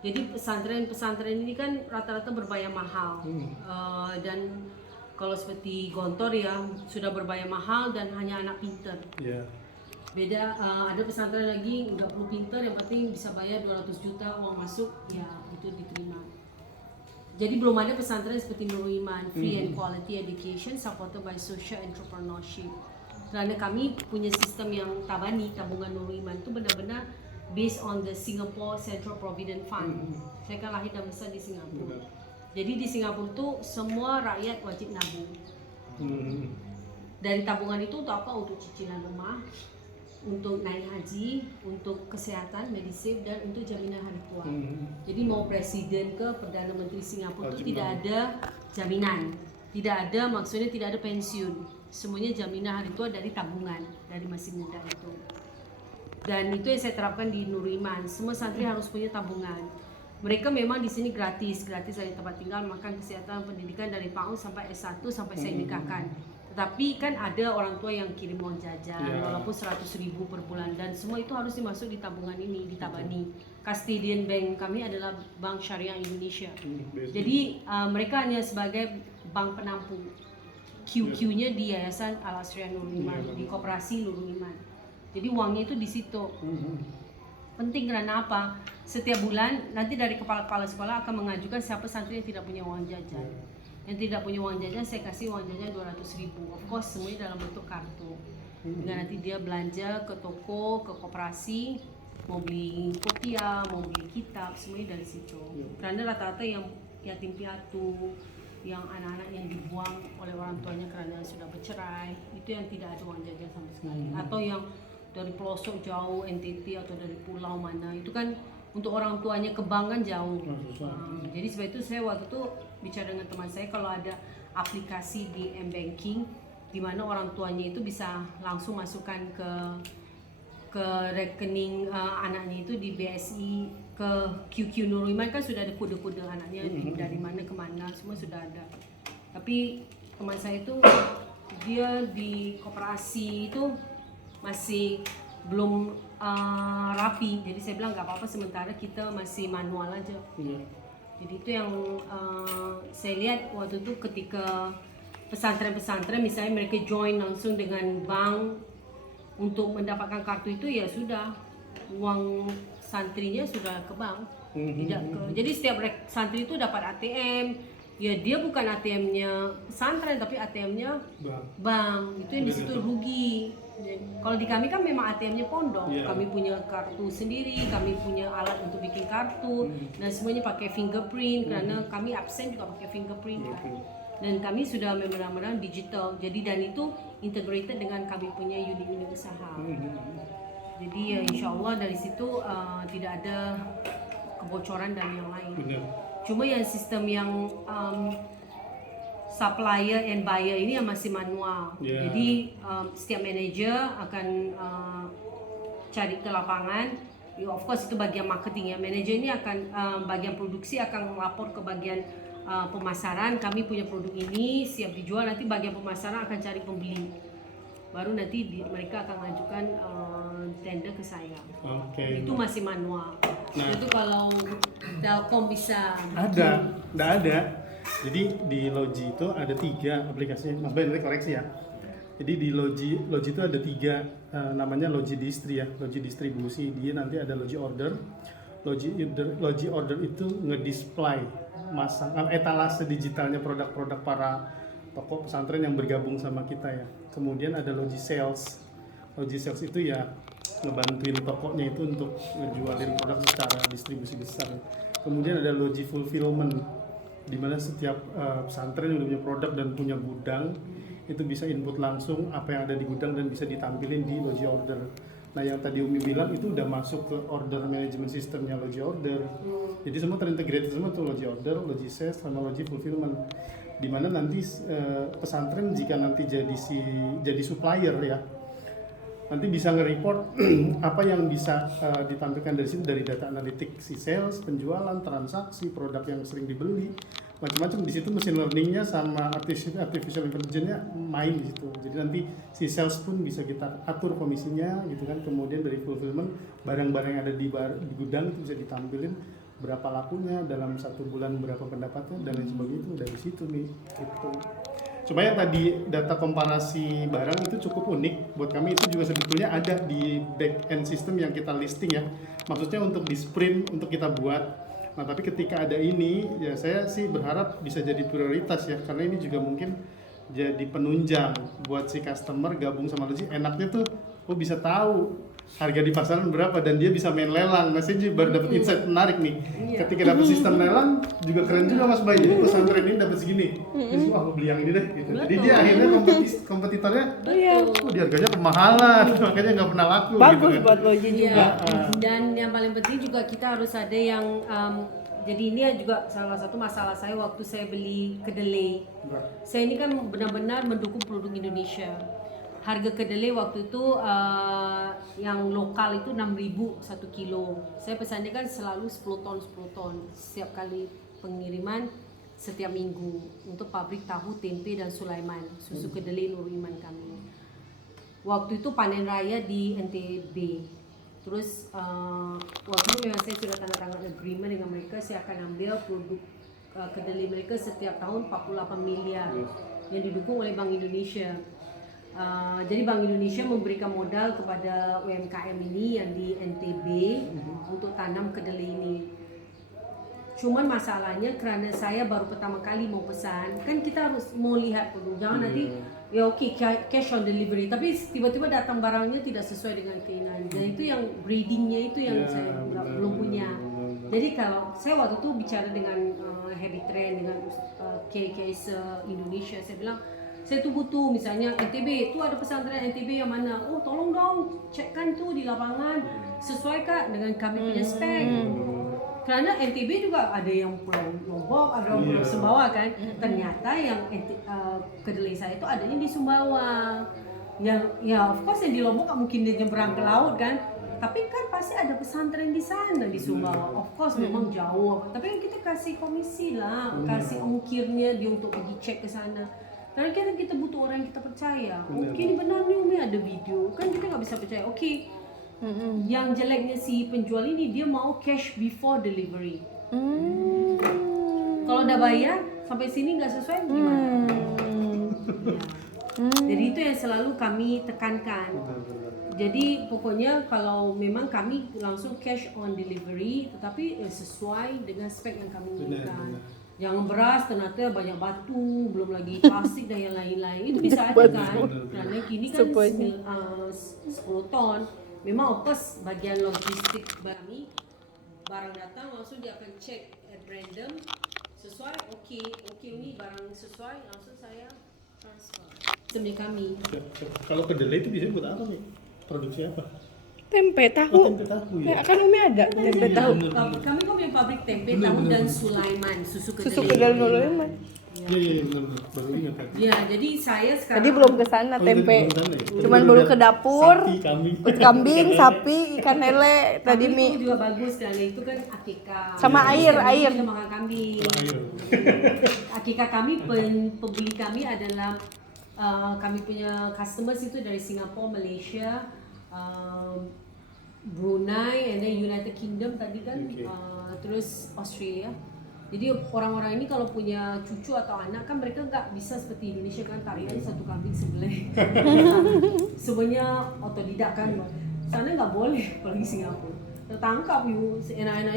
Jadi pesantren ini kan rata-rata berbayar mahal. Dan kalau seperti Gontor ya sudah berbayar mahal dan hanya anak pinter. Yeah. Beda ada pesantren lagi nggak perlu pinter, yang penting bisa bayar 200 juta uang masuk, ya itu diterima. Jadi belum ada pesantren seperti Nurul Iman, free and quality education supported by social entrepreneurship. Karena kami punya sistem yang tabani, tabungan Nurul Iman itu benar-benar based on the Singapore Central Provident Fund. Saya kan lahir dan besar di Singapura. Jadi di Singapura tuh semua rakyat wajib nabung. Dari tabungan itu untuk apa? Untuk cicilan rumah, untuk naik haji, untuk kesehatan, medisave, dan untuk jaminan hari tua. Jadi mau presiden ke Perdana Menteri Singapura itu tidak ada jaminan, tidak ada, maksudnya tidak ada pensiun. Semuanya jaminan hari tua dari tabungan dari masih muda itu. Dan itu yang saya terapkan di Nurul Iman. Semua santri harus punya tabungan. Mereka memang di sini gratis dari tempat tinggal, makan, kesehatan, pendidikan dari PAUD sampai S1 sampai saya nikahkan. Tetapi kan ada orang tua yang kirim uang jajan, walaupun 100.000 per bulan, dan semua itu harus dimasuk di tabungan ini, di Tabani. Custodian bank kami adalah Bank Syariah Indonesia. Jadi mereka hanya sebagai bank penampung. QQ-nya di Yayasan Al Asriah Nurul Iman, di Koperasi Nurul Iman. Jadi uangnya itu di situ. Penting karena apa? Setiap bulan nanti dari kepala-kepala sekolah akan mengajukan siapa santri yang tidak punya uang jajan. Yang tidak punya uang jajan, saya kasih uang jajan 200.000. Of course semuanya dalam bentuk kartu. Dengan nanti dia belanja ke toko, ke koperasi, mau beli kopiah, mau beli kitab, semuanya dari situ. Karena rata-rata yang yatim piatu, yang anak-anak yang dibuang oleh orang tuanya karena sudah bercerai, itu yang tidak ada uang jajan sama sekali. Atau yang dari pelosok jauh NTT atau dari pulau mana, itu kan untuk orang tuanya ke bank kan jauh. Jadi sebab itu saya waktu itu bicara dengan teman saya kalau ada aplikasi di M-Banking di mana orang tuanya itu bisa langsung masukkan ke rekening anaknya itu di BSI, ke QQ Nurul Iman kan sudah ada kode-kode anaknya dari mana ke mana, semua sudah ada. Tapi teman saya itu dia di koperasi itu masih belum rapi, jadi saya bilang nggak apa-apa sementara kita masih manual aja. Jadi itu yang saya lihat waktu itu ketika pesantren-pesantren misalnya mereka join langsung dengan bank untuk mendapatkan kartu itu, ya sudah uang santrinya sudah ke bank, tidak ke. Jadi setiap santri itu dapat ATM. Ya dia bukan ATM-nya pesantren tapi ATM-nya bank. Itu yang di situ rugi. Kalau di kami kan memang ATM-nya pondok. Kami punya kartu sendiri, kami punya alat untuk bikin kartu, dan semuanya pakai fingerprint karena kami absen juga pakai fingerprint. Dan kami sudah benar-benar digital. Jadi dan itu integrated dengan kami punya unit-unit usaha. Jadi ya insya Allah dari situ tidak ada kebocoran dan yang lain. Cuma yang sistem yang supplier and buyer ini yang masih manual. Jadi setiap manager akan cari ke lapangan. Of course itu bagian marketing ya. Manager ini akan bagian produksi akan melapor ke bagian pemasaran. Kami punya produk ini siap dijual. Nanti bagian pemasaran akan cari pembeli. Baru nanti mereka akan mengajukan tender ke saya. Itu masih manual. Itu kalau Telkom bisa nggak ada. Jadi di Logi itu ada 3 aplikasinya. Nanti koreksi ya. Jadi di Logi itu ada 3 namanya Logi Distri ya, Logi distribusi. Dia nanti ada Logi Order. Logi Order itu ngedisplay masang etalase digitalnya produk-produk para toko pesantren yang bergabung sama kita ya. Kemudian ada Logi Sales. Logi Sales itu ya ngebantuin tokonya itu untuk ngejualin produk secara distribusi besar. Kemudian ada Logi Fulfillment, di mana setiap pesantren yang punya produk dan punya gudang itu bisa input langsung apa yang ada di gudang dan bisa ditampilin di Logi Order. Nah yang tadi Umi bilang itu udah masuk ke order management systemnya Logi Order. Jadi semua terintegrated semua tuh Logi Order, Logi Sales sama Logi Fulfillment. Di mana nanti pesantren jika nanti jadi supplier ya, nanti bisa nge-report apa yang bisa ditampilkan dari situ, dari data analitik si sales, penjualan, transaksi, produk yang sering dibeli, macam-macam. Di situ mesin learningnya sama artificial intelligence-nya main di situ. Jadi nanti si sales pun bisa kita atur komisinya gitu kan. Kemudian dari fulfillment barang-barang yang ada di gudang itu bisa ditampilin berapa lakunya dalam 1 bulan, berapa pendapatnya dan lain sebagainya, itu dari situ nih gitu. Cuma yang tadi data komparasi barang itu cukup unik buat kami, itu juga sebetulnya ada di back end system yang kita listing ya, maksudnya untuk di sprint untuk kita buat. Nah tapi ketika ada ini ya saya sih berharap bisa jadi prioritas ya, karena ini juga mungkin jadi penunjang buat si customer gabung sama Logi. Enaknya tuh bisa tahu harga di pasaran berapa dan dia bisa main lelang. Nah saya juga baru dapat insight menarik nih. Ketika dapat sistem lelang juga keren juga Mas Bay. Jadi pesantren ini dapat segini. Terus aku beli yang ini deh gitu. Jadi dia akhirnya kompetitornya di harganya kemahalan, makanya nggak pernah laku. Bagus gitu kan. buat Logi juga. Dan yang paling penting juga kita harus ada yang jadi ini juga salah satu masalah saya waktu saya beli kedelai. Saya ini kan benar-benar mendukung produk Indonesia. Harga kedelai waktu itu yang lokal itu 6.000 1 kilo. Saya pesannya kan selalu 10 ton setiap kali pengiriman setiap minggu untuk pabrik tahu, tempe dan Sulaiman, susu kedelai Nur Iman kami. Waktu itu panen raya di NTB. Terus waktu itu memang saya sudah tanda tangan agreement dengan mereka, saya akan ambil produk kedelai mereka setiap tahun 48 miliar yang didukung oleh Bank Indonesia. Jadi Bank Indonesia memberikan modal kepada UMKM ini yang di NTB untuk tanam kedelai ini. Cuman masalahnya karena saya baru pertama kali mau pesan, kan kita harus mau lihat dulu, jangan nanti ya oke, cash on delivery, tapi tiba-tiba datang barangnya tidak sesuai dengan keinginan. Dan itu yang breedingnya itu yang saya belum punya. Jadi kalau saya waktu itu bicara dengan Happy Trend, dengan KKS Indonesia, saya bilang saya tuh butuh misalnya NTB, tuh ada pesantren NTB yang mana, oh tolong dong cekkan tuh di lapangan sesuai kak dengan kami punya spek. Karena NTB juga ada yang Pulau Lombok, ada yang Pulau Sumbawa kan. Ternyata yang kedelai saya itu adanya di Sumbawa. Yang ya of course yang di Lombok gak mungkin dia nyebrang ke laut kan. Tapi kan pasti ada pesantren di sana di Sumbawa. Of course memang jauh. Tapi kan kita kasih komisi lah, kasih ongkirnya dia untuk pergi cek ke sana. Karena kita butuh orang yang kita percaya. Oke, ini benar nih Umi ada video. Kan kita nggak bisa percaya. Oke, yang jeleknya si penjual ini dia mau cash before delivery. Kalau udah bayar sampai sini nggak sesuai gimana? Jadi itu yang selalu kami tekankan. Jadi pokoknya kalau memang kami langsung cash on delivery, tetapi sesuai dengan spek yang kami inginkan. Jangan beras ternyata banyak batu, belum lagi plastik dan yang lain-lain, itu bisa aja kan. Karena kini kan 10 ton. Memang opus bagian logistik kami, barang datang langsung dia akan cek at random sesuai, oke ini barang sesuai, langsung saya transfer demi kami. Kalau kedelai itu biasanya buat apa nih? Produksi apa? Tempe tahu. Tempe tahu ya. Kan Umi ada tempe tahu. Kami kok punya pabrik tempe tahu dan Sulaiman, susu kedelai Sulaiman. Iya, baru ingat kan. Ya, jadi saya sekarang Tadi belum ke sana tempe. Cuman baru ke dapur. Kambing, sapi, ikan lele, tadi mie. Itu juga bagus dan itu kan akikah. Sama air. Kita makan kambing. Akikah kami pembeli kami adalah kami punya customers itu dari Singapura, Malaysia, Brunei, and then United Kingdom tadi kan, terus Australia. Jadi orang-orang ini kalau punya cucu atau anak kan mereka nggak bisa seperti Indonesia kan tarian satu kambing sebelah. Semuanya otodidak kan. Sana nggak boleh, apalagi Singapura. Tertangkap yuk enak-enak